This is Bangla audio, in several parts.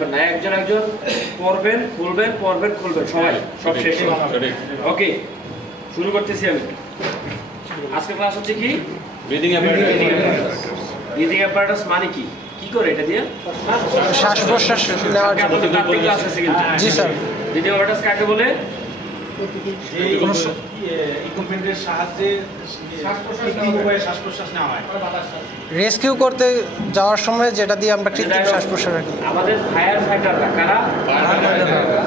থাকবেন না, একজন একজন পড়বেন খুলবেন পড়বেন খুলবেন সবাই, সব শেষ। ওকে, শুরু করতেছি আমি। আজকে ক্লাস হচ্ছে কি ব্রিদিং অ্যাপারেটাস। ব্রিদিং অ্যাপারেটাস মানে কি, কি করে এটা দিয়ে শ্বাস প্রশ্বাস নেওয়ার জন্য। ক্লাস আছে কিন্তু। জি স্যার। ব্রিদিং অ্যাপারেটাস কাকে বলে? ইকুইপমেন্টের সাহায্যে শ্বাস প্রশ্বাস নেওয়া হয়। রেস্কিউ করতে যাওয়ার সময় যেটা দিয়ে আমরা কৃত্রিম শ্বাস প্রশ্বাস রাখি। আমাদের ফায়ার ফাইটাররা কারা?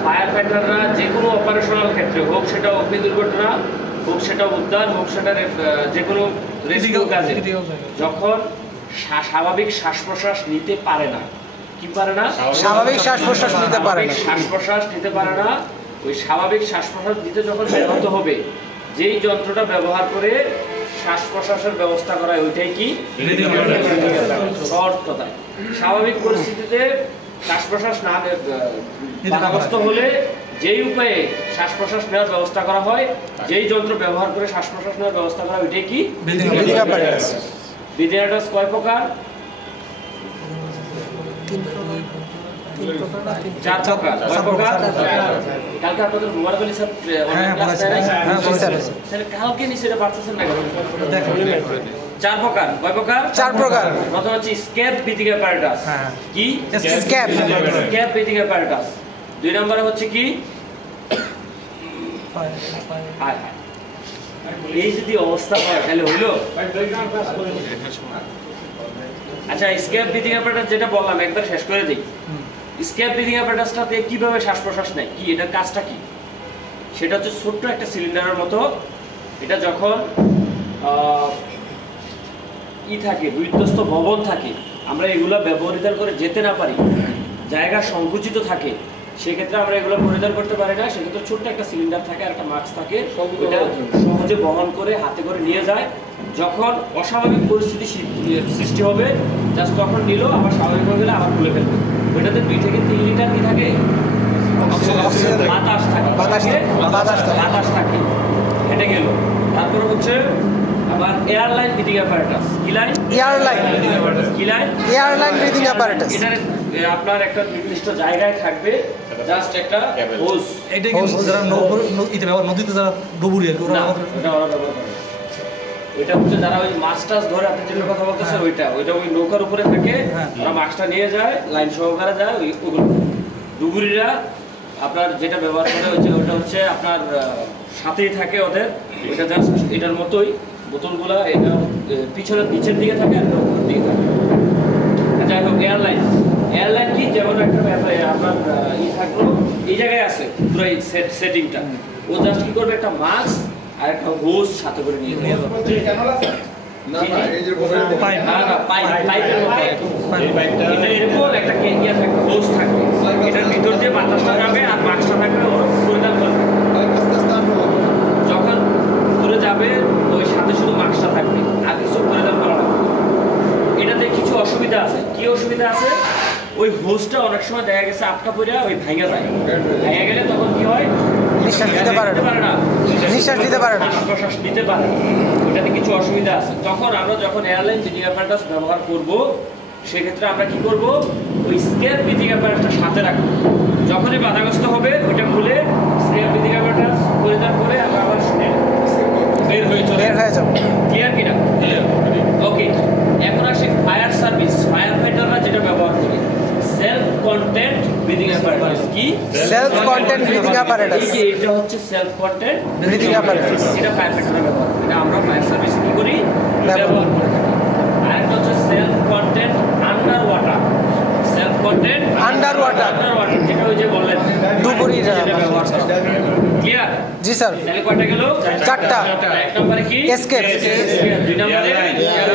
ফায়ার ফাইটাররা যে কোনো অপারেশনাল ক্ষেত্রে হোক, সেটা অগ্নি দুর্ঘটনা হোক, সেটা উদ্ধার হোক, সেটা যে কোনো রেস্কিউ কাজে যখন স্বাভাবিক শ্বাস প্রশ্বাস নিতে পারে না, কি পারে না? স্বাভাবিক শ্বাস প্রশ্বাস নিতে পারে না। শ্বাস প্রশ্বাস নিতে পারে না, ওই স্বাভাবিক শ্বাস প্রশ্বাস দিতে যখন ব্যাহত হবে, যেই যন্ত্রটা ব্যবহার করে শ্বাস প্রশ্বাসের ব্যবস্থা করা হয় ওইটাই কি শর্ট কথায়। স্বাভাবিক পরিস্থিতিতে শ্বাস প্রশ্বাস না বাধাগ্রস্ত হলে যেই উপায়ে শ্বাস প্রশ্বাস নেওয়ার ব্যবস্থা করা হয়, যেই যন্ত্র ব্যবহার করে শ্বাস প্রশ্বাস নেওয়ার ব্যবস্থা করা হয় ওইটাই কি ব্রিদিং অ্যাপারেটাস। ব্রিদিং অ্যাপারেটাস কয় প্রকার? চার প্রকার। কয় প্রকার? কালকে আপনাদের মোবাইল বলি স্যার অনলাইন ক্লাস স্যার কালকে নিচে এটা পারতেছেন না কেন? চার প্রকার। কয় প্রকার? চার প্রকার। প্রথম হচ্ছে স্ক্যাপ ব্রিদিং অ্যাপারেটাস। কি স্ক্যাপ? স্ক্যাপ ব্রিদিং অ্যাপারেটাস। দুই নম্বরে হচ্ছে কি হায় হায়, এই যদি অবস্থা হয় তাহলে হইলো। আচ্ছা, স্ক্যাপ ব্রিদিং অ্যাপারেটাস যেটা বললাম একবার শেষ করে দিই। স্ক্যাপ ব্রিদিং অ্যাপারেটাসটাতে কিভাবে শ্বাস প্রশ্বাস নেয়, কি এটার কাজটা কি? সেটা হচ্ছে ছোট্ট একটা সিলিন্ডারের মতো। এটা যখন থাকে, বিধ্বস্ত ভবন থাকে, আমরা এগুলো পরিধান করে যেতে না পারি, জায়গা সংকুচিত থাকে, সেক্ষেত্রে আমরা এগুলো পরিধান করতে পারি না। সেক্ষেত্রে ছোট্ট একটা সিলিন্ডার থাকে আর একটা মাস্ক থাকে, ওটা সহজে বহন করে হাতে করে নিয়ে যায়। যখন অস্বাভাবিক পরিস্থিতি সৃষ্টি হবে জাস্ট তখন নিল, আবার স্বাভাবিক হয়ে গেলে আবার খুলে ফেলবে। ওইটাতে 2 থেকে 3 লিটার কি থাকে? বাতাস থাকে। বাতাস থাকে। এটা গেল। তারপরে হচ্ছে আবার এয়ারলাইন ব্রিদিং অ্যাপারেটাস। কি লাইন? এয়ারলাইন। কি লাইন? Airline breathing apparatus. এটা আপনার একটা নির্দিষ্ট জায়গায় থাকবে, জাস্ট একটা হোজ। এটা কি যারা নদীতে যারা ডুবুরি আর ওরা ব্যবহার করে। ওইটা হচ্ছে যারা ওই মাছ টাছ ধরে, আপনি যেটা কথা বলতেছেন ওইটা ওই নৌকার উপরে থাকে, ওরা মাছটা নিয়ে যায়, লাইন সহকারে যায়। ওইগুলো ডুবুরিরা আপনার যেটা ব্যবহার করে ওইটা হচ্ছে আপনার সাথেই থাকে ওদের। ওইটা জাস্ট এটার মতোই, বোতলগুলা এটা পিছনের নিচের দিকে থাকে আর উপরের দিকে থাকে। যাই হোক, এয়ারলাইন কি, যেমন একটা আপনার থাকলো এই জায়গায় আছে পুরো এই সেটিংটা, ও জাস্ট কি করবে, একটা মাস্ক আর একটা হোস সাথে করে নিয়ে যাবে। হোস থাকবে, এটার ভিতর দিয়ে বাতাসটা যাবে আর মাস্কটা থাকবে, পরিধান করবে। যখন ঘুরে যাবে ওই সাথে শুধু মাস্কটা থাকবে, আর কিছু পরিধান করা লাগবে। এটাতে কিছু অসুবিধা আছে। কি অসুবিধা আছে? ওই হোসটা অনেক সময় দেখা গেছে আটকা পড়ে ওই ভাঙা যায়। ভাঙা গেলে তখন কি হয়? নিঃশ্বাস নিতে পারে না। নিঃশ্বাস নিতে পারে না, শ্বাস নিতে পারে না। ওইটাতে কিছু অসুবিধা আছে। তখন আমরা যখন এয়ারলাইন ব্রিদিং অ্যাপারেটাস ব্যবহার করব, সেক্ষেত্রে আমরা কি করব, ওই স্ক্যাপ ব্রিদিং অ্যাপারেটাসটা সাথে রাখবো। যখনই বাধাগ্রস্ত হবে ওইটা খুলে স্ক্যাপ ব্রিদিং অ্যাপারেটাস পরিধান করে আমরা আবার শুনে বের হয়ে যাব। ক্লিয়ার কিনা? ওকে, এখন আসি ফায়ার সার্ভিস। ফায়ার ফাইটাররা যেটা ব্যবহার করে সেলফ কন্টেন্ট ব্রিদিং অ্যাপারেটাস। কি সেলফ কন্টেন্ট ব্রিদিং অ্যাপারেটাস? এটা হচ্ছে সেলফ কন্টেন্ট ব্রিদিং অ্যাপারেটাস। এটা ফায়ার ফাইটাররা ব্যবহার করে, এটা আমরা ফায়ার সার্ভিস কি করি, ব্যবহার করে থাকি। আরেকটা হচ্ছে self content under water. Self content under water, যেটা ওই যে বললেন ডুবুরিরা ব্যবহার করে। ক্লিয়ার? জি স্যার। তাহলে কয়টা গেল? 4টা। এক নম্বরে কি? এসকেপ। 2 নম্বরে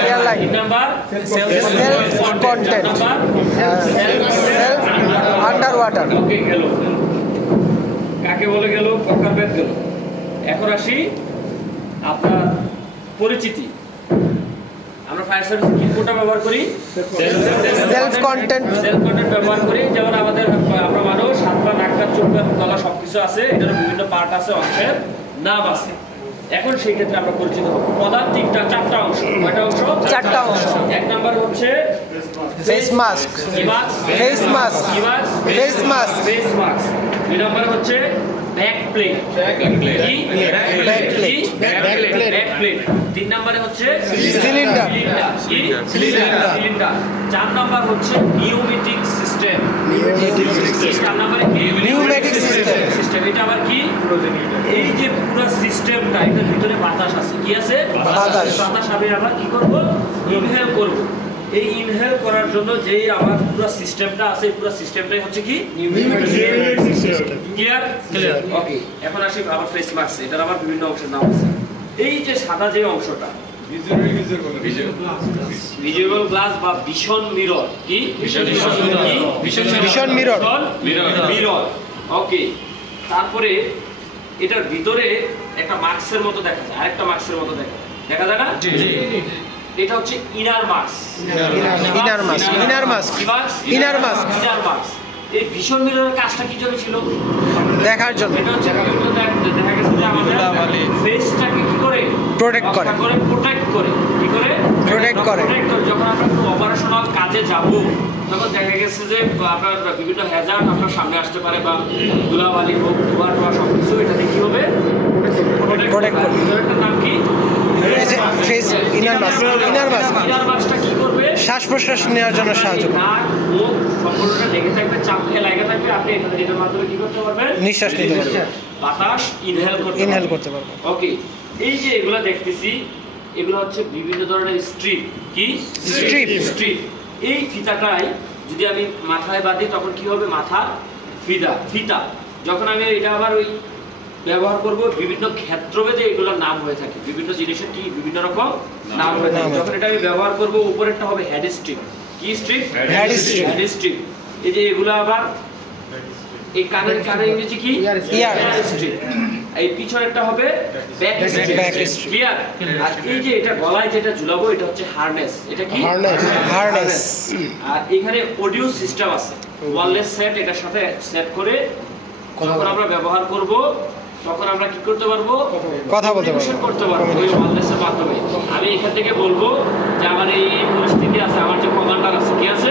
এয়ারলাইন। 3 নাম্বার self contained self under water. Okay, গেল। কাকে বলে গেল? প্রকারভেদ গেল। এখন আসি আপনার পরিচিতি। আমরা ফায়ার সার্ভিস কি কোটা ব্যবহার করি? সেলফ কন্টেন্ট ব্যবহার করি। যেমন আমরা মানুষ, হাত পা, নাক কান, চোখ কান, গলা সবকিছু আছে, এটার বিভিন্ন পার্ট আছে, অংশের নাম আছে। এখন সেই ক্ষেত্রে আমরা পরিচিত হব। প্রধান চারটা অংশ। কয়টা অংশ? চারটা অংশ। এক নাম্বার হচ্ছে face mask, face mask, face mask, face mask. দুই নাম্বার হচ্ছে ব্যাক প্লেট, ব্যাক প্লেট। তিন নম্বরে হচ্ছে সিলিন্ডার, সিলিন্ডার। চার নাম্বার হচ্ছে নিউমেটিক সিস্টেম, চার নম্বরে কি? Pneumatic system. এটা আবার কি? এই যে পুরো সিস্টেমটা, এটার ভিতরে বাতাস আছে। কি আছে? বাতাস। আমি আবার কি করব? ইনহেল করব। এই ইনহেল করার জন্য যে আমার পুরো সিস্টেমটা আছে, পুরো সিস্টেমটাই হচ্ছে কি? Pneumatic system. ক্লিয়ার? ওকে। এখন আসি আবার ফেস মাস্ক। এটার আবার বিভিন্ন অংশের নাম আছে। এই যে সাদা যে অংশটা, ভিজুয়াল গ্লাস বা ভিশন মিরর। কি? Vision mirror. মিরর। ওকে। তারপরে এটার ভিতরে একটা মাস্কের মতো দেখা যায়, আরেকটা মাস্কের মতো দেখা যায় না? জি। এটা হচ্ছে inner mask. Inner mask, inner mask, inner mask, inner mask. এই ভিশন মিররের কাজটা কি জন্য ছিল? দেখার জন্য। এটা হচ্ছে দেখা গেছে যে আমাদের ফেসটাকে কি করে? প্রোটেক্ট করে। প্রোটেক্ট করে। কি করে? প্রোটেক্ট করে। যখন আমরা কোনো অপারেশনাল কাজে যাব, তখন দেখা গেছে যে আপনার বিভিন্ন হ্যাজার্ড আপনার সামনে আসতে পারে, বা ধুলাবালি হোক, ধোঁয়া টোয়া সবকিছু এটাতে কি হবে? প্রোটেক্ট করে। এটার নাম কি? Face inner mask. Inner mask. Inner মাস্কটা কি করবে? শ্বাস প্রশ্বাস নেওয়ার জন্য সাহায্য করে। নাক, মুখ সম্পূর্ণটা ঢেকে থাকবে, চাপ খেয়ে লাগা থাকবে। আপনি এটার মাধ্যমে কি করতে পারবেন? নিঃশ্বাস নিতে পারবেন, বাতাস ইনহেল করতে পারবেন। ওকে। এই যে এগুলা দেখতেছি, এগুলো হচ্ছে বিভিন্ন ধরনের স্ট্রিপ। কি? স্ট্রিপ। এই ফিতাটাই যদি আমি মাথায় বাঁধি, তখন কি হবে? মাথা ফিতা। যখন আমি এটা আবার ওই ব্যবহার করব, বিভিন্ন ক্ষেত্রভেদে এগুলোর নাম হয়ে থাকে। বিভিন্ন জিনিসের কি বিভিন্ন রকম নাম হয়ে থাকে। যখন এটা আমি ব্যবহার করব, উপরেরটা হবে হেড স্ট্রিপ। কি স্ট্রিপ? Head strip. এই যে এগুলো আবার এই কানের ইংরেজি কি? ইয়ার স্ট্রিপ। এই পিছনেরটা হবে ব্যাক স্ট্রিপ। ক্লিয়ার? আর এই যে এটা গলায় যেটা ঝুলাবো, এটা হচ্ছে হারনেস। এটা কি? হারনেস। আর এখানে অডিও সিস্টেম আছে, ওয়্যারলেস সেট। এটার সাথে সেট করে যখন আমরা ব্যবহার করব, তখন আমরা কি করতে পারবো? কথা বলতে পারবো ওই ওয়্যারলেসের মাধ্যমে। আমি এখান থেকে বলবো যে আমার এই পরিস্থিতি আছে, আমার যে কমান্ডার আছে, কি আছে?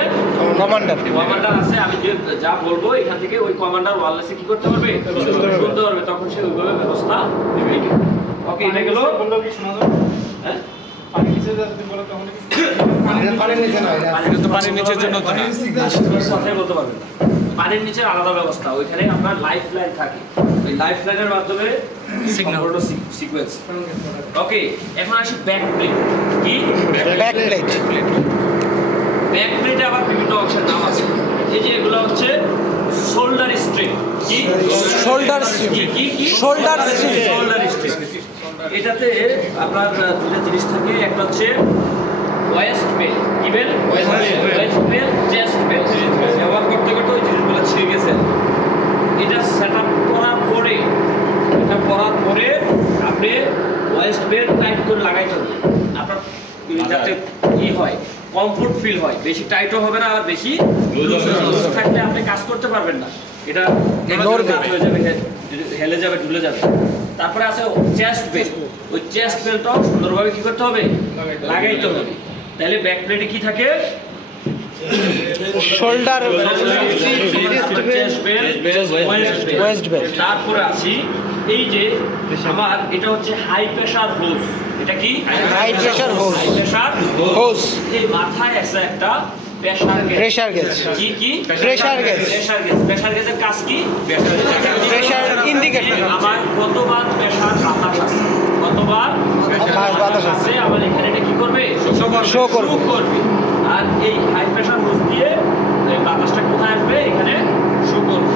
কমান্ডার আছে। আমি যে যা বলবো, এখান থেকে ওই কমান্ডার ওয়্যারলেসে কি করতে পারবে? শুনতে পারবে। তখন সে ওইভাবে ব্যবস্থা নেবে। ওকে, এটা গেল। হ্যাঁ, পানির নিচের জন্য কথাই বলতে পারবেন না। পানির নিচে আলাদা ব্যবস্থা, ওইখানে আপনার লাইফ লাইন থাকে। ওই লাইফ লাইনের মাধ্যমে সম্পূর্ণ সিকোয়েন্স। ওকে, এখন আসি ব্যাক প্লেট। কি? Back plate. ব্যাক প্লেটে আবার বিভিন্ন অংশের নাম আছে। এই যে এগুলো হচ্ছে শোল্ডার স্ট্রিপ। কি? Shoulder strip. Shoulder strip. এটাতে আপনার দুটো জিনিস থাকে। একটা হচ্ছে ওয়েস্ট বেল্ট। কি belt? West belt, chest belt. ব্যবহার করতে করতে ওই জিনিসগুলো ছিঁড়ে গেছে। এটা সেটআপ করার পরে আপনি ওয়েস্ট বেল্ট টাইট করে লাগাইতে হবে আপনার, যাতে কি হয়, কমফোর্ট ফিল হয়। বেশি টাইটও হবে না, আর বেশি লুজ থাকলে আপনি কাজ করতে পারবেন না। এটা হয়ে যাবে, হেলে যাবে, ঢুলে যাবে। তারপরে আছে চেস্ট বেল্ট। ওই চেস্ট বেল্টটাও সুন্দরভাবে কি করতে হবে? লাগাইতে হবে। তাহলে ব্যাক প্লেটে কি থাকে? Shoulder, chest belt, West belt. তারপরে আসি এই যে আমার এটা হচ্ছে হাই প্রেসার হোজ। এটা কি? High pressure hose. হোজ। এই মাথায় আছে একটা প্রেসার গেজ। কি? Pressure gauge. প্রেসার গেজের কাজ কি? Pressure indicator. আমার কতবার প্রেসার বাতাস আছে, কতবার বাতাস আছে, আমার এখানে এটা কি করবে? শো করবে। আর এই হাই প্রেসার হোজ দিয়ে এই বাতাসটা কোথায় আসবে? এখানে শো করবে।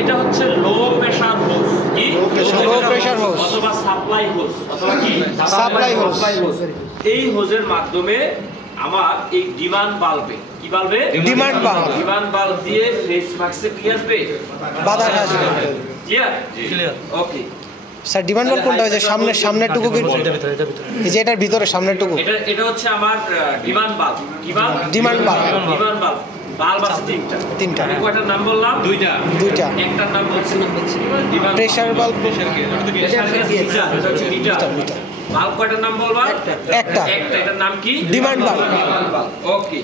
এটা হচ্ছে লো প্রেসার হোজ। কি? লো প্রেসার হোজ অথবা সাপ্লাই হোজ। অথবা কি? Supply hose. এই হোজের মাধ্যমে আমার এই ডিমান্ড বাল্বে, কি বাল্বে? ডিমান্ড বাল্ব দিয়ে ফেস মাস্কে কি আসবে? বাতাস আসবে। ক্লিয়ার? ওকে স্যার, ডিমান্ড বাল্ব কোনটা? হয় যে সামনের টুকু, এই যে এটার ভিতরে সামনের টুকু, এটা হচ্ছে আমার ডিমান্ড বাল্ব। কি বাল্ব? Demand bulb. বাল্ব আছে তিনটা। তিনটা। আমি কয়টার নাম বললাম? দুইটা। একটার নাম বলছি ডিমান্ড প্রেসার বাল্ব। বাল্ব কয়টার নাম বলবা? একটা। এটার নাম কি? Demand bulb. ওকে,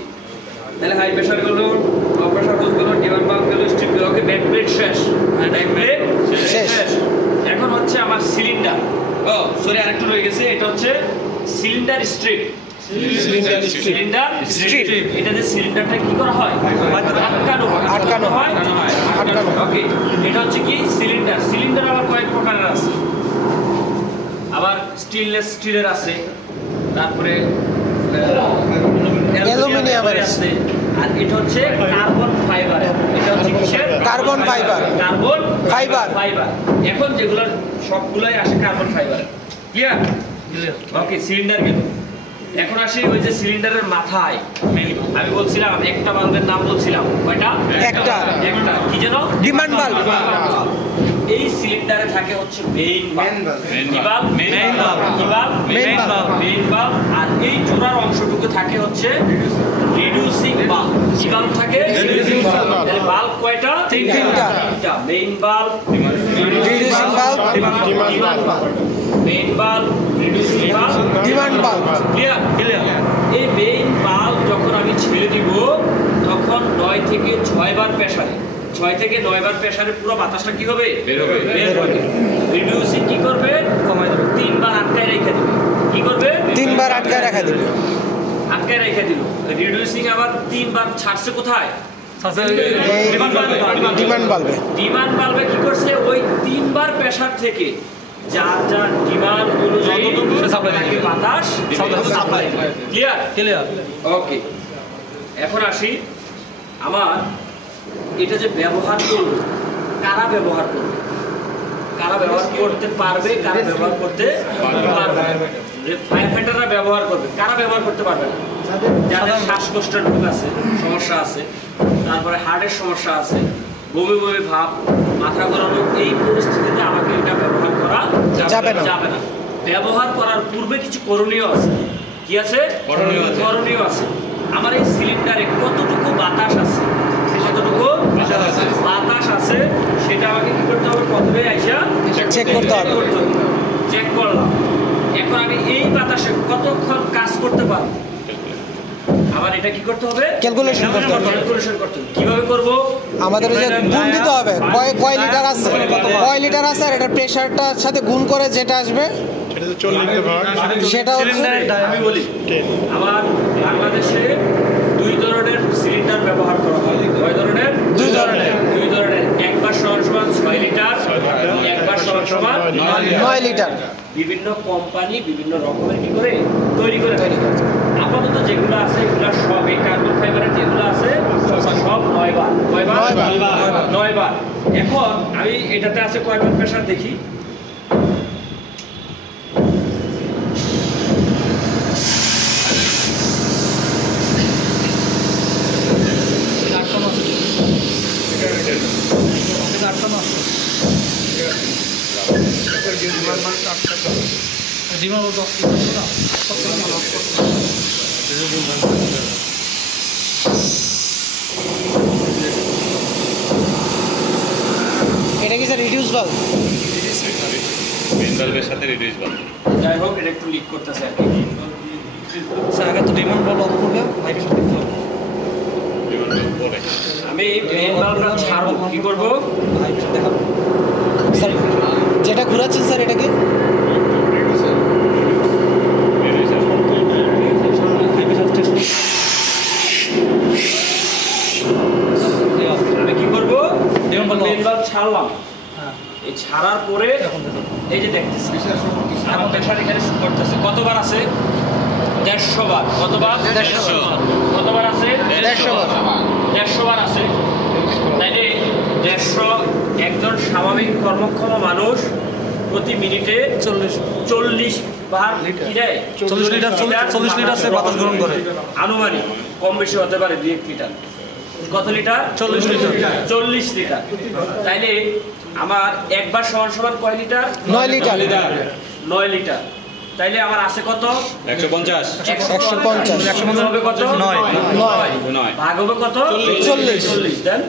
তাহলে হাই প্রেসার গুলো, লো প্রেসার গুলো, ডিমান্ড বাল্ব গুলো, স্ট্রিপ গুলো, ওকে, ব্যাক প্লেট শেষ, ব্যাক প্লেট শেষ। এখন হচ্ছে আমার সিলিন্ডার। ও সরি, আরেকটা রয়ে গেছে, এটা হচ্ছে সিলিন্ডার স্ট্রিপ। সিলিন্ডার স্ট্রিপ, এটা যে সিলিন্ডারটা কি করা হয়? আটকানো হয়। ওকে, এটা হচ্ছে কি সিলিন্ডার। সিলিন্ডার আবার কয়েক প্রকারের আছে, আবার স্টেনলেস স্টিলের আছে, তারপরে অ্যালুমিনিয়ামের আছে, আর এটা হচ্ছে কার্বন ফাইবার। এটা হচ্ছে কিসের? Carbon fibre. Carbon fibre. এখন যেগুলোর সবগুলাই আসে কার্বন ফাইবার। ক্লিয়ার? ওকে, সিলিন্ডার গেল। এখন আসি ওই যে সিলিন্ডারের মাথায় আমি বলছিলাম একটা বাল্বের নাম বলছিলাম, কয়টা? একটা। কি যেন? Demand bulb. এই সিলিন্ডারে থাকে হচ্ছে মেইন বাল্ব, আর এই জোড়ার অংশটুকু থাকে হচ্ছে রিডিউসিং বাল্ব। কি বাল্ব থাকে? তাহলে বাল্ব কয়টা? তিনটা। Main bulb, reducing bulb, main bulb, reducing bulb, demand bulb. Clear? এই মেইন বাল্ব যখন আমি ছেড়ে দিব তখন 9 থেকে 6 বার প্রেসারে, 6 থেকে 9 বার প্রেসারে পুরো বাতাসটা কি হবে? বের হবে। রিডিউসিং কি করবে? কমায় দেবে। 3 বার আটকায় রেখে দিবে। কি করবে? 3 বার আটকায় রেখে দিবে। আটকায় রেখে দিল। রিডিউসিং আবার 3 বার ছাড়ছে কোথায়? ডিমান্ড বাল্বে। ডিমান্ড বাল্বে কি করছে? ওই 3 বার প্রেসার থেকে যার যার ডিমান্ড অনুযায়ী বাতাস সাপ্লাই। ক্লিয়ার? ওকে, এখন আসি আমার এটা যে ব্যবহার করব, কারা ব্যবহার করবে? কারা ব্যবহার করতে পারবে, কারা ব্যবহার করতে পারবে? ফায়ার ফাইটাররা ব্যবহার করবে। কারা ব্যবহার করতে পারবে না? যাদের শ্বাসকষ্টের রোগ আছে, সমস্যা আছে, তারপরে হার্টের সমস্যা আছে, বমি বমি ভাব, মাথা ঘোরানো, এই পরিস্থিতিতে আমাকে এটা ব্যবহার করা যাবে না। ব্যবহার করার পূর্বে কিছু করণীয় আছে। কি আছে? করণীয় আছে। আমার এই সিলিন্ডারে কতটুকু বাতাস আছে, কতটুকু বাতাস আছে সেটা আমাকে কি করতে হবে? প্রথমে আইসা চেক করতে হবে। চেক করলাম। এখন আমি এই বাতাসে কতক্ষণ কাজ করতে পারবো, আবার এটা কি করতে হবে? ক্যালকুলেশন করতে হবে। কিভাবে করব? আমাদের যে গুণ দিতে হবে, কয় লিটার আছে, কয় লিটার আছে, আর এটা প্রেসারটার সাথে গুণ করে যেটা আসবে সেটা হচ্ছে, আমি বলি, আমার বাংলাদেশে 2 ধরনের সিলিন্ডার ব্যবহার করা হয়। কয় ধরনের? 2 ধরনের। একবার সমান 6 লিটার, একবার সমান 9 লিটার। বিভিন্ন কোম্পানি বিভিন্ন রকমের কি করে তৈরি করে। আপাতত যেগুলো আছে এগুলো সব এই কার্বন ফাইবারের যেগুলো আছে সব 9 বার। কয়বার? 9 বার। এখন আমি এটাতে আছে কয়বার প্রেসার দেখি। এটা কি স্যার রিডিউস বাল্ব? মেইন বাল্বের সাথে রিডিউস বাল্ব। যাই হোক, এটা একটু লিক করতেছে আর কি। স্যার আগে তো ডিমান্ড বাল্ব অফ করবে, ভাইকে সাথে দিতে হবে। ডিমান্ড বাল্ব পরে আমি মেইন বাল্বটা ছাড়ব, কি করব? ভাইকে সাথে দেখাবো। স্যার যেটা ঘোরাচ্ছেন স্যার এটা কি? আমি কি করব? মেইন বাল্ব ছাড়লাম। এই ছাড়ার পরে এই যে দেখতেছি এখন প্রেসার এখানে শুট করতেছে। কতবার আছে? 150 বার। কতবার? 150 বার। কতবার আছে? 150 বার। 150 বার আছে। তাইলে 150, একজন স্বাভাবিক কর্মক্ষম মানুষ প্রতি মিনিটে 40 বার কি দেয়? 40 লিটার সে বাতাস গ্রহণ করে। আনুমানিক কম বেশি হতে পারে 2-1 লিটার। কত লিটার? 40 লিটার। 40 লিটার। তাইলে আমার একবার সমান কয় লিটার? 9 লিটার। 9 লিটার। তাইলে আমার আছে কত? 150 150 হবে কত? 9 ভাগ হবে কত? 40 দেন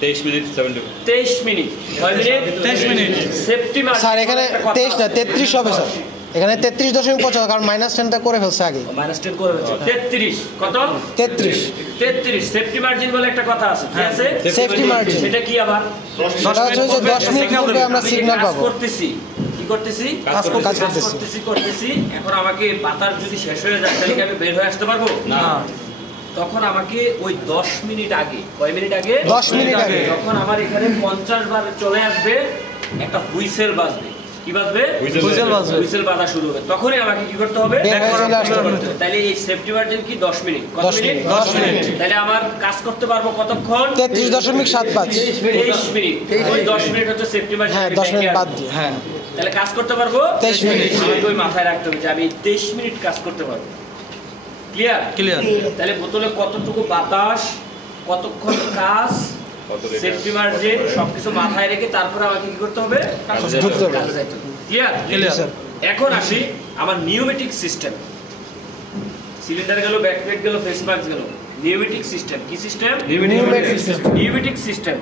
23 মিনিট 70 23 মিনিট। কয় minute? 23 minute. Safety margin sir এখানে 23 না 33 হবে স্যার, এখানে 33.50 কারণ -10টা করে ফেলছে আগে। -10 করে হচ্ছে 33 কত? 33 সেফটি মার্জিন বলে একটা কথা আছে, কি আছে? Safety margin. সেটা কি আবার? সেটা হচ্ছে যে 10 মিনিট পূর্বে আমরা সিগন্যাল কাজ পাবো। করতেছি, কি করতেছি? কাজ করতেছি। এখন আমাকে বাতাস যদি শেষ হয়ে যায় তাহলে কি আমি বের হয়ে আসতে পারবো না। তখন আমাকে ওই 10 মিনিট আগে, কয় মিনিট আগে? 10 মিনিট আগে যখন আমার এখানে 50 বার চলে আসবে, একটা হুইসেল বাজবে। কি বাজবে? হুইসেল বাজবে। হুইসেল বাজা শুরু হবে, তখনই আমাকে কি করতে হবে? বের হয়ে চলে আসতে হবে। তাহলে এই সেফটি মার্জিন কি 10 মিনিট? কত 10 মিনিট? মিনিট। 10 মিনিট। তাহলে আমার কাজ করতে পারবো কতক্ষণ? 33.75 23 মিনিট। ওই 10 মিনিট হচ্ছে সেফটি মার্জিন। হ্যাঁ 10 মিনিট বাদ দিয়ে হ্যাঁ তাহলে কাজ করতে পারবো 23 মিনিট। আমাকে ওই মাথায় রাখতে হবে যে আমি 23 মিনিট কাজ করতে পারবো। ক্লিয়ার? তাহলে বোতলে কতটুকু বাতাস, কতক্ষণ কাজ, কত লিটার? সেফটি মার্জিন সবকিছু মাথায় রেখে তারপরে আমাকে কি করতে হবে? ঢুকতে হবে। কাজে যাইতে হবে। ক্লিয়ার? স্যার এখন আসি আমার নিউমেটিক সিস্টেম। সিলিন্ডার গেল, ব্যাকপ্লেট গেল, ফেস মাস্ক গেল। নিউমেটিক সিস্টেম কি system? Pneumatic system.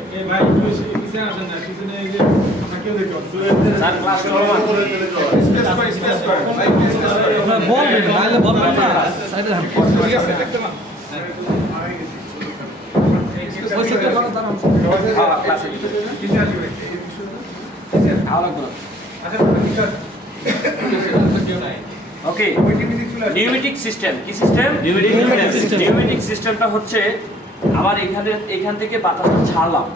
Sir class চলমান। ওকে, নিউমেটিক সিস্টেম কি সিস্টেম? নিউমেটিক সিস্টেমটা হচ্ছে আবার এখান থেকে বাতাসটা ছাড়লাম,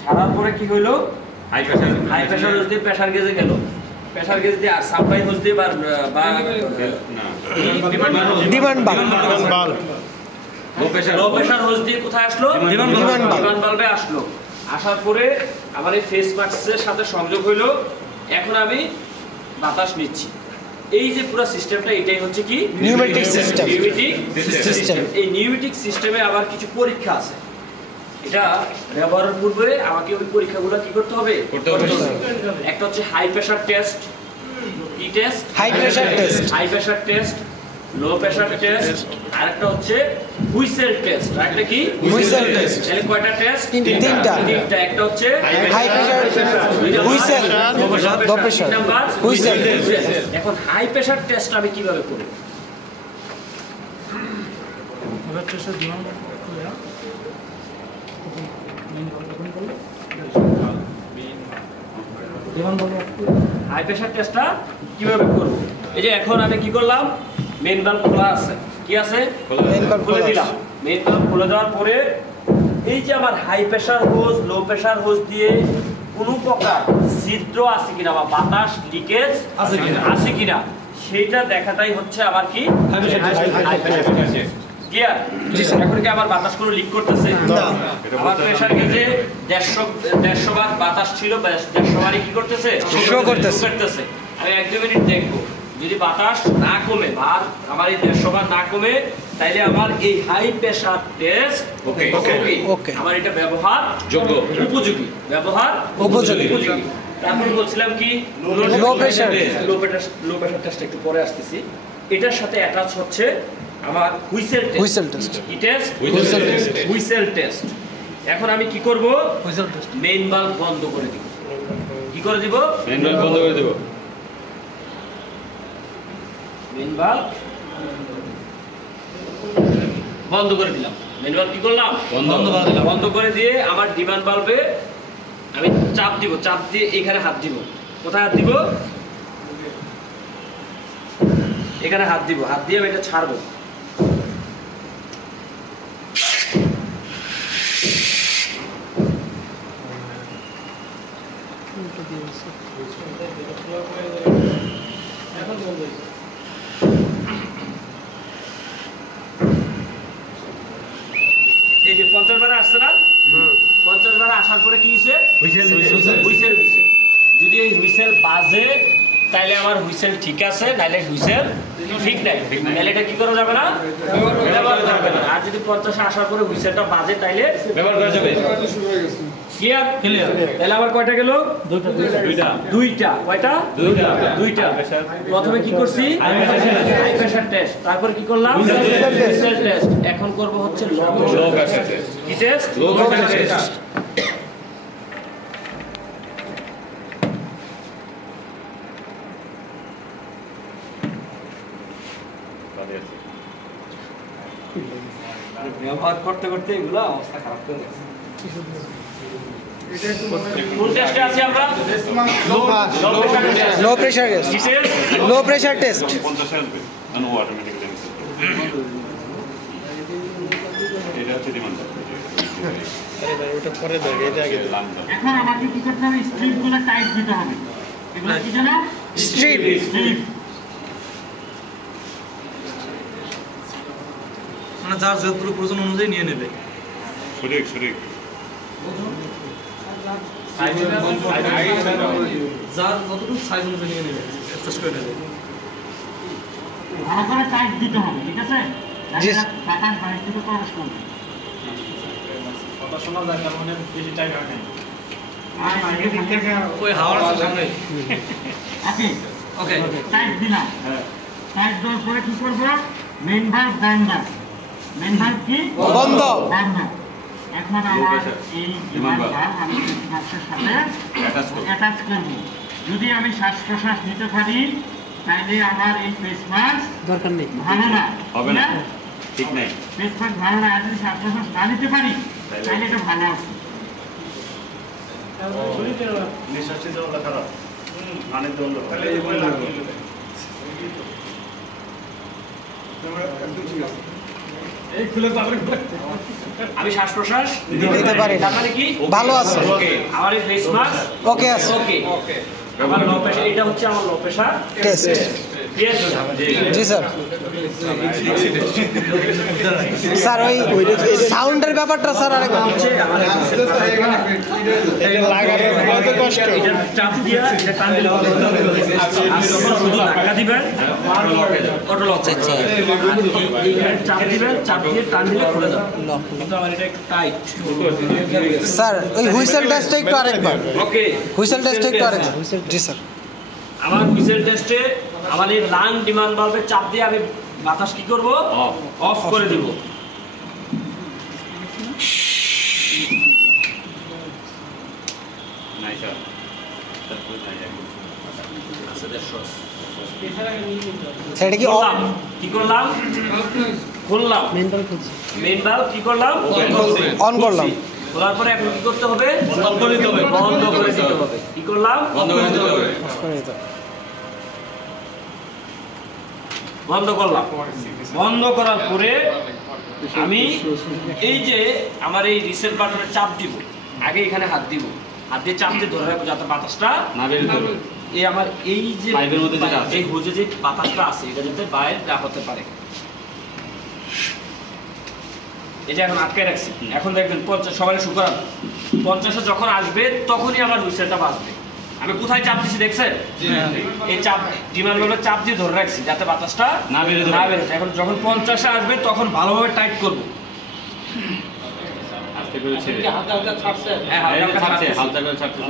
ছাড়ার পরে কি হইলো? হাই প্রেসার হোজ দিয়ে প্রেসার গেজে গেল, প্রেসার গেজ দিয়ে আর সাপ্লাই হোজ দিয়ে বা ডিমান্ড বাল্ব লো প্রেসার হোজ দিয়ে কোথায় আসলো? ডিমান্ড বাল্বে আসলো। আসার পরে আমার এই ফেস মাস্কের সাথে সংযোগ হইলো। এখন আমি বাতাস নিচ্ছি। এই যে পুরো সিস্টেমটা, এটাই হচ্ছে কি? Pneumatic system. সিস্টেম। এই নিউমেটিক সিস্টেমে আবার কিছু পরীক্ষা আছে। এটা ব্যবহারের পূর্বে আমাকে ওই পরীক্ষাগুলো কি করতে হবে? একটা হচ্ছে হাই প্রেসার টেস্ট। কি test? High pressure test. High pressure test, low pressure test, আর একটা হচ্ছে হুইসেল টেস্ট। আর একটা কি? Whistle test. তাহলে কয়টা টেস্ট? তিনটা। একটা হচ্ছে high pressure whistle, low pressure whistle. এখন হাই প্রেসার টেস্ট আমি কিভাবে করব? হাই প্রেসার টেস্টটা কিভাবে করব? এই যে এখন আমি কি করলাম, মেইন ভালভ খোলা আছে, কি আছে? মেইন ভালভ খুলে দিলাম। মেইন ভালভ খুলে দেওয়ার পরে এই যে আমার high pressure hose, low pressure hose দিয়ে কোনো প্রকার ছিদ্র আছে কিনা বা বাতাস লিকেজ আছে কিনা সেইটা দেখাটাই হচ্ছে আমার কি? High pressure test. ক্লিয়ার? এখন কি আমার বাতাস কোনো লিক করতেছে? না। আমার প্রেসার গেজে 150 বার বাতাস ছিল, 150 বারই কি করতেছে? শো করতেছে। আমি 1-2 মিনিট দেখবো, যদি বাতাস না কমে বা আমার এই 150 বার না কমে, তাইলে আমার এই হাই প্রেসার টেস্ট ওকে। আমার এটা ব্যবহার যোগ্য, উপযোগী, ব্যবহার উপযোগী। তারপর বলছিলাম কি? লো প্রেসার টেস্ট একটু পরে আসতেছি। এটার সাথে অ্যাটাচ হচ্ছে আমার হুইসেল টেস্ট। কি টেস্ট? Whistle test. এখন আমি কি করব? মেইন ভালভ বন্ধ করে দিব। কি করে দিব? মেইন ভালভ বন্ধ করে দেব। মেইন ভালভ বন্ধ করে দিলাম। মেইন ভালভ কি করলাম? বন্ধ করে দিয়ে আমার ডিমান্ড ভালভে আমি চাপ দিব। চাপ দিয়ে এখানে হাত দিব। কোথায় হাত দিব? এখানে হাত দিব। হাত দিয়ে আমি এটা ছাড়বো। এই যে 50 বার আসছে না? 50 বার আসার পরে কি হইছে? হুইসেল দিছে। যদি এই হুইসেল বাজে তাইলে আমার হুইসেল ঠিক আছে, নাইলে হুইসেল ঠিক নাই। তাহলে এটা কি করা যাবে না? ব্যবহার করা যাবে না। আর যদি 50 আসার পরে হুইসেলটা বাজে তাইলে ব্যবহার করা যাবে। ক্লিয়ার? Clear. তাহলে আবার কয়টা গেল? দুইটা। কয়টা? দুইটা। প্রথমে কি করছি? High pressure test. তারপর কি করলাম? Whistle test. এখন করব হচ্ছে লো প্রেসার টেস্ট। কি টেস্ট? Low pressure test. ব্যবহার করতে করতে এগুলো অবস্থা খারাপ করে গেছে। কোন টেস্টে আছি আমরা? লো pressure test. Low pressure test. 50 আসবে ও অটোমেটিক্যালি এটা হচ্ছে ডিমান্ড। এখন আমাকে কি করতে হবে? স্ট্রিপগুলো টাইট দিতে হবে। এগুলো কি জানো? স্ট্রিপ। মানে যার যতটুকু প্রয়োজন অনুযায়ী নিয়ে নেবে। সঠিক যার যতটুকু সাইজ অনুযায়ী নিয়ে নেবে, অ্যাডজাস্ট করে নেবে। ভালো করে টাইট দিতে হবে, ঠিক আছে? জি। বাতাস বাইরে থেকে প্রবেশ করবে। ওই হাওয়ার সামনে। ওকে, ওকে টাইট দিলাম। টাইট দেওয়ার পরে কি করবো? মেইন ভালভ বন্ধ। মেইন ভালভ কি? বন্ধ। বন্ধ। এখন আমার এই ডিমান্ড ভালভ আমি বক্সের সাথে অ্যাটাচ করব। যদি আমি শ্বাস প্রশ্বাস নিতে পারি তাহলে আমার এই ফেস মাস্ক দরকার নেই। ভালো না, হবে না, ঠিক নাই। ফেস মাস্ক ভালো না। আর যদি শ্বাস প্রশ্বাস না নিতে পারি তাহলে এটা ভালো আছে। আমি শ্বাস প্রশ্বাস নিতে পারি না। তার মানে কি? ভালো আছে। আমার এই ফেস মাস্ক ওকে আছে। ওকে। আমার লো প্রেসার, এটা হচ্ছে আমার লো প্রেসার টেস্ট। ক্লিয়ার? জি স্যার। স্যার ওই সাউন্ডের ব্যাপারটা স্যার আরেকবার হচ্ছে আমার এটা চাপ দিয়া এটা টান দিলে হবে। আর যখন শুধু ধাক্কা দিবেন অটো লক হচ্ছে। এইখানে চাপ দিবেন, চাপ দিয়ে টান দিলে খুলে যাবে। কিন্তু আমার এটা একটু টাইট। স্যার ওই হুইসেল টেস্টটা একটু আরেকবার। ওকে, হুইসেল টেস্টটা একটু আরেকবার। জি স্যার। আমার হুইসেল টেস্টে আমার এই লাং ডিমান্ড বাল্বে চাপ দিয়ে আমি বাতাস কি করব? অফ করে দিব। নাই স্যার। সেটা কি করলাম, কি করলাম? খুললাম মেইন বাল্ব, কি করলাম? অন করলাম। খোলার পরে এখন কি করতে হবে? বন্ধ করে দিতে হবে। কি করলাম? বন্ধ করলাম। বন্ধ করার পরে আমি এই যে আমার এই রিসেট বাটনে চাপ দিব। আগে এখানে হাত দিব, হাত দিয়ে চাপ দিয়ে ধরে রাখবো যাতে বাতাসটা না বের হবে। এই আমার এই যে পাইপের মধ্যে যেটা আছে, এই হোজে যে বাতাসটা আছে এটা যাতে বাইরে না হতে পারে। এটা এখন আটকায় রাখছি। এখন দেখবেন 50 সবাই শুকরান 50 যখন আসবে তখনই আমার হুইসেলটা বাজবে। আমি কোথায় চাপ দিছি দেখছেন? এই চাপ ডিমান্ড বাল্বে চাপ দিয়ে ধরে রাখছি যাতে বাতাসটা না বের হবে। এখন যখন 50 আসবে তখন ভালোভাবে টাইট করব। আস্তে করে ছেড়ে। হ্যাঁ, হালকা হালকা ছাড়ছে। হালকা করে ছাড়ছে।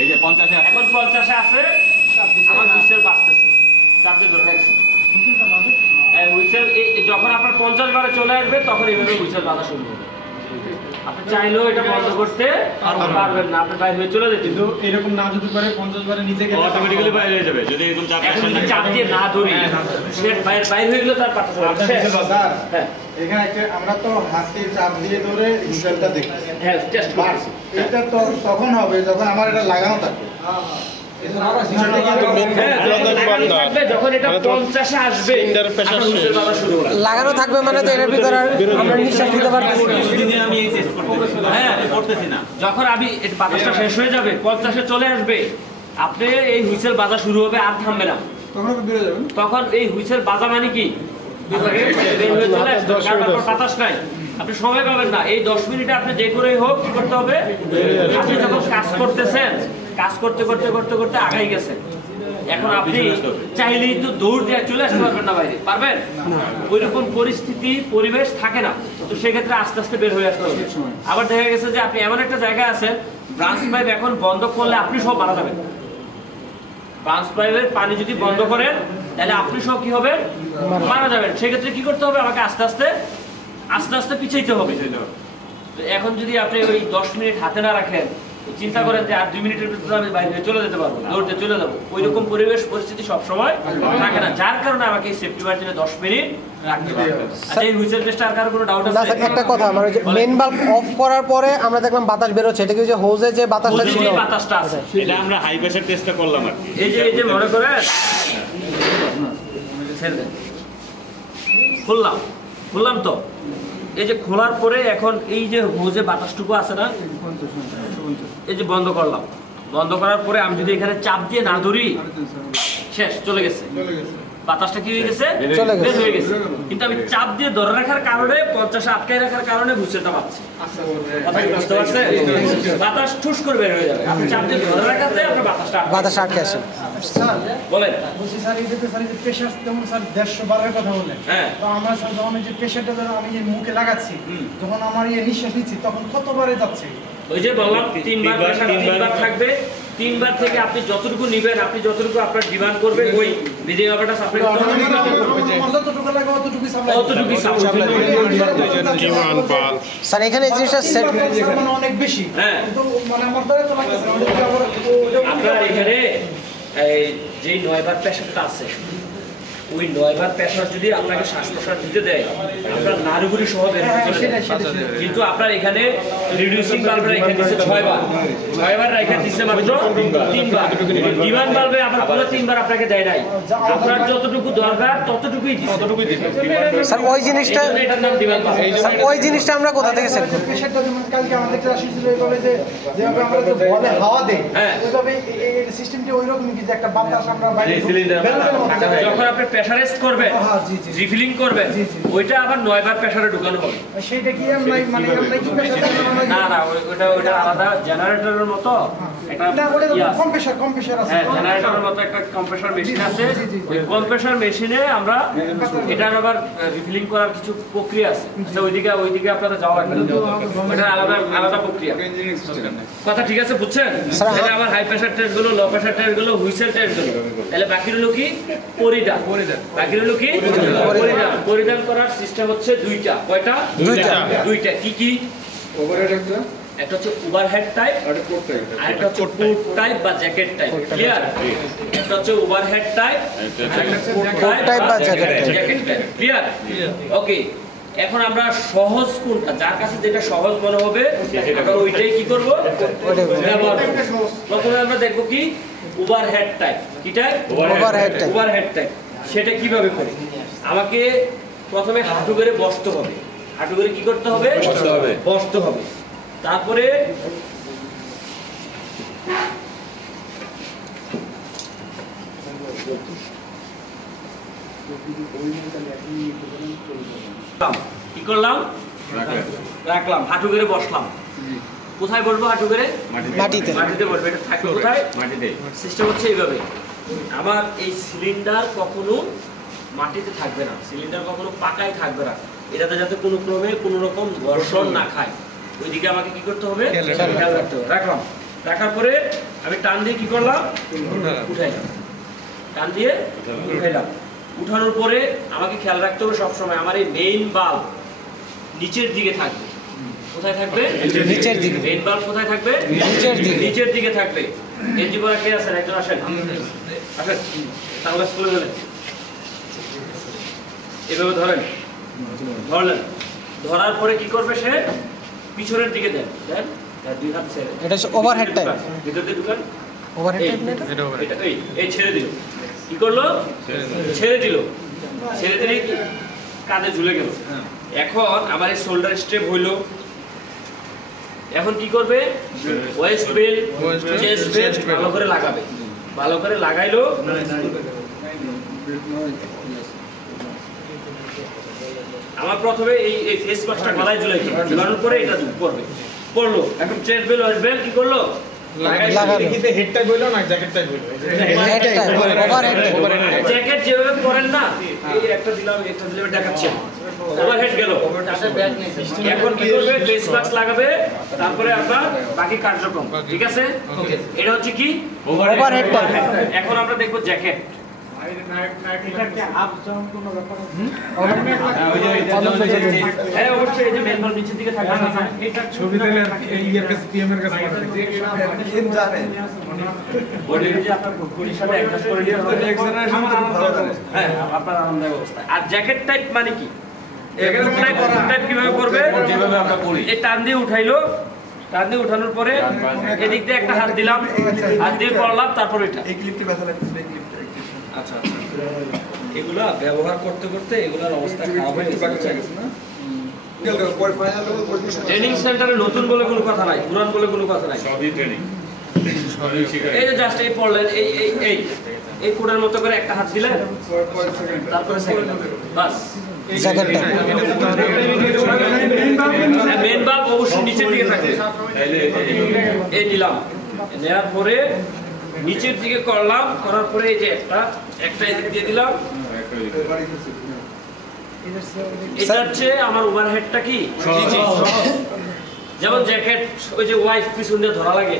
এই যে 50 এখন 50 আছে, আমার হুইসেল বাজতেছে। চাপ দিয়ে ধরে রাখছি। হুইসেল যখন আপনার 50 বারে চলে আসবে তখন এইভাবে হুইসেল বাজা শুরু হবে। আপনি চাইলেও এটা বন্ধ করতে পারবেন না, আপনি বাইরে হয়ে চলে যেতে। কিন্তু এরকম না যদি করে 50 বারে নিচে গেলে অটোমেটিক্যালি বাইরে হয়ে যাবে যদি এরকম চাপ এখন যদি চাপ দিয়ে না ধরি সে বাইরে হয়ে গেলে তার পাতা স্যার হ্যাঁ এখানে একটা আমরা তো হাতে চাপ দিয়ে ধরে রিজাল্টটা দেখি। হ্যাঁ টেস্ট বাস এটা তো তখন হবে যখন আমার এটা লাগানো থাকে। যখন এটা 50 আসবে লাগানো থাকবে মানে তো এর ভিতরে আমরা নিঃশ্বাস নিতে পারবো। আমি এই টেস্ট করতেছি। হ্যাঁ, করতেছি না। যখন আমি এই বাতাসটা শেষ হয়ে যাবে 50 চলে আসবে, আপনি এই হুইসেল বাজা শুরু হবে আর থামবে না। তখন এই হুইসেল বাজা মানে কি? বাতাস নাই, আপনি সময় পাবেন না। এই 10 মিনিটে আপনি যে করেই হোক কি করতে হবে? আপনি যখন কাজ করতেছেন, কাজ করতে করতে করতে করতে আগাই গেছেন, এখন আপনি চাইলেই তো দৌড় দিয়ে চলে আসতে পারবেন না বাইরে, পারবেন? ওইরকম পরিস্থিতি পরিবেশ থাকে না, তো সেক্ষেত্রে আস্তে আস্তে বের হয়ে আসতে হবে। আবার দেখা গেছে যে আপনি এমন একটা জায়গায় আছেন, ব্রাঞ্চ পাইপ এখন বন্ধ করলে আপনি সব মারা যাবেন। ব্রাঞ্চ পাইপের পানি যদি বন্ধ করেন তাহলে আপনি সব কি হবে, মারা যাবেন। সেক্ষেত্রে কি করতে হবে, আমাকে আস্তে আস্তে পিছাইতে হবে। এখন যদি আপনি ওই 10 মিনিট হাতে না রাখেন, চিন্তা করেন যে আর 2 মিনিটের ভিতরে আমি বাইরে চলে যেতে পারবো, দৌড়তে চলে যাবো, ওইরকম পরিবেশ পরিস্থিতি সবসময় থাকে না, যার কারণে আমাকে এই সেফটি মার্জিনে 10 মিনিট রাখতে হবে। আচ্ছা, এই হুইসেল টেস্টে আর কারো কোনো ডাউট না আছে? স্যার, একটা কথা, আমার ওই যে মেইন বাল্ব অফ করার পরে আমরা দেখলাম বাতাস বের হচ্ছে, এটা কি যে হোজে যে বাতাসটা ওই যে ছিল? বাতাসটা আছে, এটা আমরা হাই প্রেসার টেস্টটা করলাম আর কি। এই যে মনে করেন ছেড়ে দেন, খুললাম তো, এই যে খোলার পরে এখন এই যে হোজে বাতাসটুকু আছে না, এই যে বন্ধ করলাম, বন্ধ করার পরে আমি যদি এখানে চাপ দিয়ে না ধরি, শেষ, চলে গেছে বাতাসটা, কি হয়ে গেছে, বের হয়ে গেছে। কিন্তু আমি চাপ দিয়ে ধরে রাখার কারণে, 50 আটকায় রাখার কারণে হুইসেলটা পাচ্ছি। কথা কি বুঝতে পারছেন? বাতাস ঠুস করে বের হয়ে যাবে, আপনি চাপ দিয়ে ধরে রাখাতে আপনার বাতাসটা আটকে আসে। স্যার বলেন। বলছি স্যার, এই যে স্যার এই যে প্রেশার যেমন স্যার 150 বারের কথা বললেন, হ্যাঁ। তো আমরা স্যার যখন এই যে প্রেশারটা আমি যে মুখে লাগাচ্ছি, যখন আমার নিঃশ্বাস নিচ্ছি, তখন কতবারে যাচ্ছে? ওই যে বললাম 3 বার প্রেসার 3 বার থাকবে, 3 বার থেকে আপনি যতটুকু নিবেন, আপনি যতটুকু আপনার ডিমান্ড করবে, ওই ব্রিদিং আওয়ারটা সাপ্লাই করতে হবে, আমার যতটুকু লাগে অতটুকুই সাপ্লাই। স্যার এখানে এই জিনিসটা সেট মানে অনেক বেশি, হ্যাঁ। কিন্তু মানে আমার দ্বারা তো লাগতেছে না, আপনার এখানে এই যে 9 বার প্রেসারটা আছে, ওই 9 বার প্রেসার যদি আপনাকে শ্বাস প্রশ্বাস দিতে দেয়, আপনার নাড়িভুড়ি সহ বের হয়ে চলে যাবে। কিন্তু আপনার এখানে রিডিউসিং বাল্বটা এখানে দিচ্ছে 6 বার, 6 বার রাখা দিচ্ছে মাত্র 3 বার। ডিমান্ড বাল্বে আপনার পুরো 3 বার আপনাকে দেয় নাই, আপনার যতটুকু দরকার ততটুকুই দিচ্ছে। স্যার ওই জিনিসটা, এটার নাম ডিমান্ড বাল্ব। স্যার ওই জিনিসটা আমরা কোথা থেকে সেট করব? প্রেশারটা যেমন কালকে আমাদের ক্লাস ছিল, এইভাবে যে যেভাবে আমরা যে বলে হাওয়া দেই, হ্যাঁ। ওইভাবে এই সিস্টেমটা ওইরকমই কি যে একটা বাতাস আমরা বাইরে যখন আপনি প্রেসারাইজ করবেন, হ্যাঁ, জি, জি। রিফিলিং করবেন, জি, জি। ওইটা আবার 9 বার প্রেসারে ঢুকানো হবে। সেইটা কি আমরা মানে আমরা কি প্রেশারটা না ওইটা আলাদা জেনারেটরের মতো একটা না, ওটা ইয়ে আছে। কম প্রেশার আছে। হ্যাঁ, জেনারেটরের মতো একটা কম্প্রেসর মেশিন আছে, জি, জি, জি। ওই কম্প্রেসর মেশিনে আমরা এটার আবার রিফিলিং করার কিছু প্রক্রিয়া আছে। আচ্ছা, ওইদিকে আপনাদের যাওয়া লাগবে না, ওটা আলাদা প্রক্রিয়া। কথা ঠিক আছে, বুঝছেন? তাহলে আমার হাই প্রেসার টেস্ট গুলো, লো প্রেসার টেস্ট গুলো, হুইসেল টেস্ট গুলো, তাহলে বাকি রইল কি, পরিধান। বাকি রইল কি, পরিধান করার সিস্টেম হচ্ছে দুইটা। কয়টা? দুইটা। কি? একটা হচ্ছে ওভারহেড টাইপ, আর একটা হচ্ছে কোট টাইপ বা জ্যাকেট টাইপ। ক্লিয়ার? একটা হচ্ছে ওভারহেড টাইপ, আর একটা কোট টাইপ বা জ্যাকেট টাইপ। ক্লিয়ার? ওকে। এখন আমরা সহজ কোনটা, যার কাছে যেটা সহজ মনে হবে আমরা ওইটাই কি করব, ব্যবহার করব। প্রথমে আমরা দেখব কি, ওভারহেড টাইপ। কি টাইপ? Overhead type. সেটা কিভাবে করি? আমাকে প্রথমে হাঁটু করে বসতে হবে। হাঁটু করে কি করতে হবে? বসতে হবে। তারপরে কি করলাম? রাখলাম, হাঁটু করে বসলাম। কোথায় বসবো? হাঁটু করে মাটিতে বসবো। এটা থাকবে কোথায়? মাটিতে। সিস্টেম হচ্ছে এইভাবে, আমার এই সিলিন্ডার কখনো মাটিতে থাকবে না, সিলিন্ডার কখনো পাকায় থাকবে না, এটাতে যাতে কোনো ক্রমে কোনো রকম ঘর্ষণ না খায়, ওইদিকে আমাকে কি করতে হবে? খেয়াল রাখতে হবে। রাখার পরে আমি টান দিয়ে কি করলাম? উঠাইলাম। টান দিয়ে উঠাইলাম। উঠানোর পরে আমাকে খেয়াল রাখতে হবে সবসময় আমার এই মেইন বাল্ব নিচের দিকে থাকবে। কোথায় থাকবে? নিচের দিকে। মেইন বাল্ব কোথায় থাকবে? নিচের দিকে থাকবে। এনজি পড়া কে আছেন? একজন আসেন, সানগ্লাস খুলে ফেলেন, এভাবে ধরলেন। ধরার পরে কি করবে? সে পিছনের দিকে দেন, দুই হাত ছেড়ে। এটা হচ্ছে ওভারহেড টাইপ। ভিতর দিয়ে ঢুকান। ওভারহেড টাইপ না এটা? এই ছেড়ে দিল। কি করলো? ছেড়ে দিল। ছেড়ে দিলে কাঁধে ঝুলে গেল। এখন আমার এই শোল্ডার স্ট্রেপ হইলো। এখন কি করবে? ওয়েস্ট বেল্ট, চেস্ট বেল্ট ভালো করে লাগাবে। ভালো করে লাগাইলো। আমার প্রথমে এই ফেস মাস্কটা গলায় ঝুলাইতো, ঝুলানোর পরে এটা পড়বে, পড়লো। এখন চেস্ট বেল্ট, ওয়েস্ট বেল্ট কি করলো? হেডটা গইলো না জ্যাকেটটা গইলো জ্যাকেট যেভাবে পরেন না, এই একটা দিলাম একটা দিলাম দেখাচ্ছে ওভারহেড গেল। এখন কি করবে, ফেস মাস্ক লাগাবে, তারপরে আপনার বাকি কার্যক্রম। ঠিক আছে, এটা হচ্ছে কি ওভারহেড। এখন আমরা দেখবো জ্যাকেট। হ্যাঁ অবশ্যই, এই যে মেন বাল্ব নিচের দিকে থাকবে, ছবি দিলে এর কাছে পিএম এর কাছে পাঠাতে বডি যে আপনার বডির সাথে অ্যাডজাস্ট করে দিয়ে হ্যাঁ আপনার আরামদায়ক অবস্থা। আর জ্যাকেট টাইপ মানে কি, টাইপ কিভাবে করবে, যেভাবে আমরা করি, এই টান দিয়ে উঠাইলো, টান দিয়ে উঠানোর পরে এদিক দিয়ে একটা হাত দিলাম, হাত দিয়ে পড়লাম, তারপর এটা এই ক্লিপটা ব্যথা লাগতেছে, এই ক্লিপটা। আচ্ছা আচ্ছা, এগুলা ব্যবহার করতে করতে এগুলার অবস্থা খারাপ হয়ে গেছে না। ট্রেনিং সেন্টারে নতুন বলে কোনো কথা নাই, পুরান বলে কোনো কথা নাই, সবই ট্রেনিং, সবই শিখা। এই যে জাস্ট এই পড়লেন, এই এই এই এই কোডের মতো করে একটা হাত দিলেন, তারপরে সেকেন্ড, বাস। মেন বাল্ব অবশ্যই নিচের দিকে থাকে, এই নিলাম, নেওয়ার পরে নিচের দিকে করলাম, করার পরে এই যে একটা এদিক দিয়ে দিলাম। এটা হচ্ছে আমার ওভারহেডটা কি, যেমন জ্যাকেট ওই যে ওয়াইফ পিছন দিয়ে ধরা লাগে,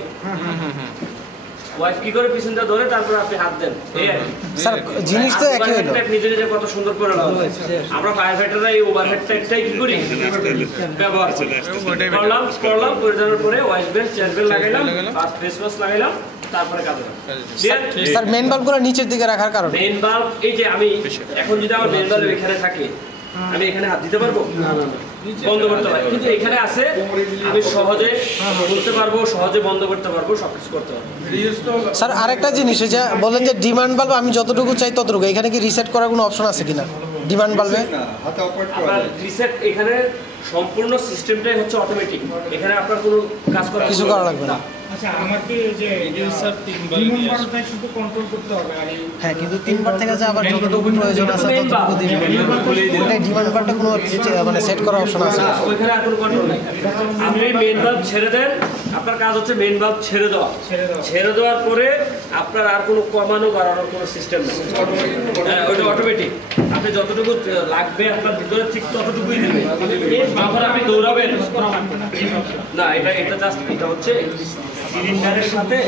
ওয়াইফ কি করে পিছন দিয়ে ধরে, তারপর আপনি হাত দেন, এই আর স্যার জিনিস তো একই হলো। নিজে নিজে কত সুন্দর করে লাগানো। আমরা ফায়ার ফাইটাররা এই ওভারহেডটা একটাই কি করি, ব্যবহার করলাম করে দেওয়ার পরে ওয়াইফ বেল্ট, চেয়ার বেল্ট লাগাইলাম, ফার্স্ট ফেস ওয়াশ লাগাইলাম, তারপরে কাজ হবে। স্যার মেন বাল্বগুলো নিচের দিকে রাখার কারণ, মেন বাল্ব এই যে আমি এখন যদি আমার মেন বাল্ব এখানে থাকে, আমি এখানে হাত দিতে পারবো, বন্ধ করতে পারবো, কিন্তু এখানে আছে আমি সহজে বলতে পারবো, সহজে বন্ধ করতে পারবো, সবকিছু করতে পারবো। স্যার আরেকটা জিনিস, যে বলেন যে ডিমান্ড বাল্ব আমি যতটুকু চাই ততটুকু, এখানে কি রিসেট করার কোনো অপশন আছে কিনা ডিমান্ড বাল্বে? আপনার রিসেট এখানে সম্পূর্ণ সিস্টেমটাই হচ্ছে অটোমেটিক, এখানে আপনার কোনো কাজ করা কিছু করা লাগবে না। আচ্ছা আমাকে যে ইউজার 3 বার শুধু কন্ট্রোল করতে হবে, আর হ্যাঁ কিন্তু 3 বার থেকে যে আবার যতটুকু প্রয়োজন আছে ততটুকু দিবেন, ওটাই ডিমান্ড বাল্বটা কোনো মানে সেট করার অপশন আছে? ওইখানে আর কোনো কন্ট্রোল নাই, আপনি মেইন বাল্ব ছেড়ে দেন, আপনার কাজ হচ্ছে মেইন বাল্ব ছেড়ে দেওয়া, ছেড়ে দেওয়ার পরে আপনার আর কোনো কমানো বাড়ানোর কোনো সিস্টেম নেই, ওইটা অটোমেটিক, আপনি যতটুকু লাগবে আপনার ভিতরে ঠিক ততটুকুই দিবেন, তারপর আপনি দৌড়াবেন না। এটা জাস্ট এটা হচ্ছে সিলিন্ডারের সাথে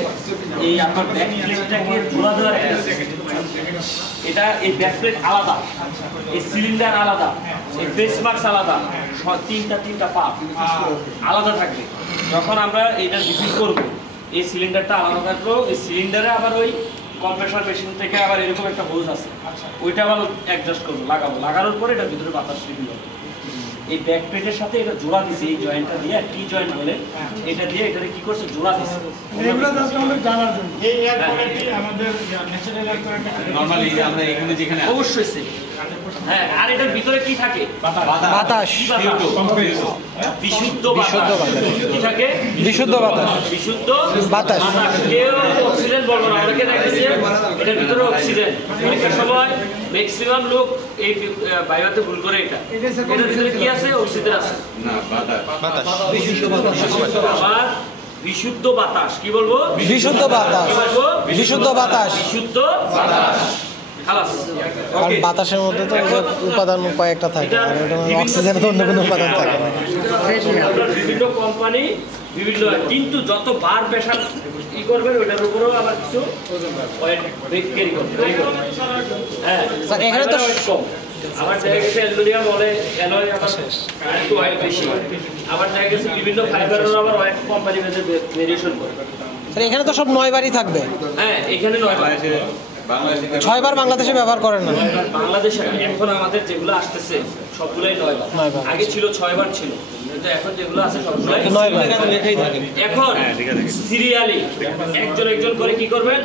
এই আপনার ব্যাক প্লেটটাকে জোড়া দেওয়ার একটা সিস্টেম। এটা এই ব্যাক প্লেট আলাদা, এই সিলিন্ডার আলাদা, এই ফেস মাস্ক আলাদা, তিনটা পাপ আলাদা থাকবে। যখন আমরা এটা রিফিল করবো, এই সিলিন্ডারটা আলাদা থাকলো, এই সিলিন্ডারে আবার ওই কম্প্রেসর মেশিন থেকে আবার এরকম একটা হোজ আছে, ওইটা আবার অ্যাডজাস্ট করবো, লাগানোর পরে এটা ভিতরে বাতাস রিফিল হবে। এই ব্যাক প্লেটের সাথে এটা জোড়া দিছে, এই জয়েন্টটা দিয়ে টি জয়েন্ট বলে, এটা দিয়ে এটারে কি করছে, জোড়া দিছে। এগুলো জাস্ট আমাদের জানার জন্য, এই এয়ার কোয়ালিটি আমাদের ন্যাচারাল এয়ার কোয়ালিটি নরমালি আমরা এখানে যেখানে অবশ্যই সে হ্যাঁ, আর এটার ভিতরে কি থাকে, বাতাস, বিশুদ্ধ বাতাস। কি থাকে, বিশুদ্ধ বাতাস, বিশুদ্ধ বাতাস। কেউ অক্সিজেন বলবো না, অনেকে দেখেছে এটার ভিতরে অক্সিজেন, অনেকের সময় ম্যাক্সিমাম লোক এই বাইরেতে ভুল করে, এটার ভিতরে কি আছে, অক্সিজেন আছে না, বাতাস, আবার বিশুদ্ধ বাতাস। কি বলবো, বিশুদ্ধ বাতাস, বিশুদ্ধ বাতাস, বিশুদ্ধ বাতাস। খালাস, আর বাতাসের মধ্যে তো উপাদান কয়েকটা থাকে, আর অক্সিজেনের তো অন্য কোনো উপাদান থাকে না। বিভিন্ন কোম্পানি বিভিন্ন, কিন্তু যত বার প্রেশার কি করবেন ওইটার উপরেও আবার কিছু ওয়েট ক্যারি করবে। হ্যাঁ স্যার এখানে তো কম, আবার দেখা গেছে অ্যালুমিনিয়াম বলে অ্যালয় আবার একটু ওয়েট বেশি, আবার দেখা গেছে বিভিন্ন ফাইবারের আবার ওয়েট কোম্পানি ভেরিয়েশন করে। স্যার এখানে তো সব 9 বারই থাকবে। হ্যাঁ এখানে 9 বার, 6 বার বাংলাদেশে ব্যবহার করেন না? বাংলাদেশে এখন আমাদের যেগুলো আসতেছে সবগুলাই 9 বার, আগে ছিল 6 বার ছিল, কিন্তু এখন যেগুলো আছে সবগুলাই 9 বার। এখন সিরিয়ালি একজন করে কি করবেন,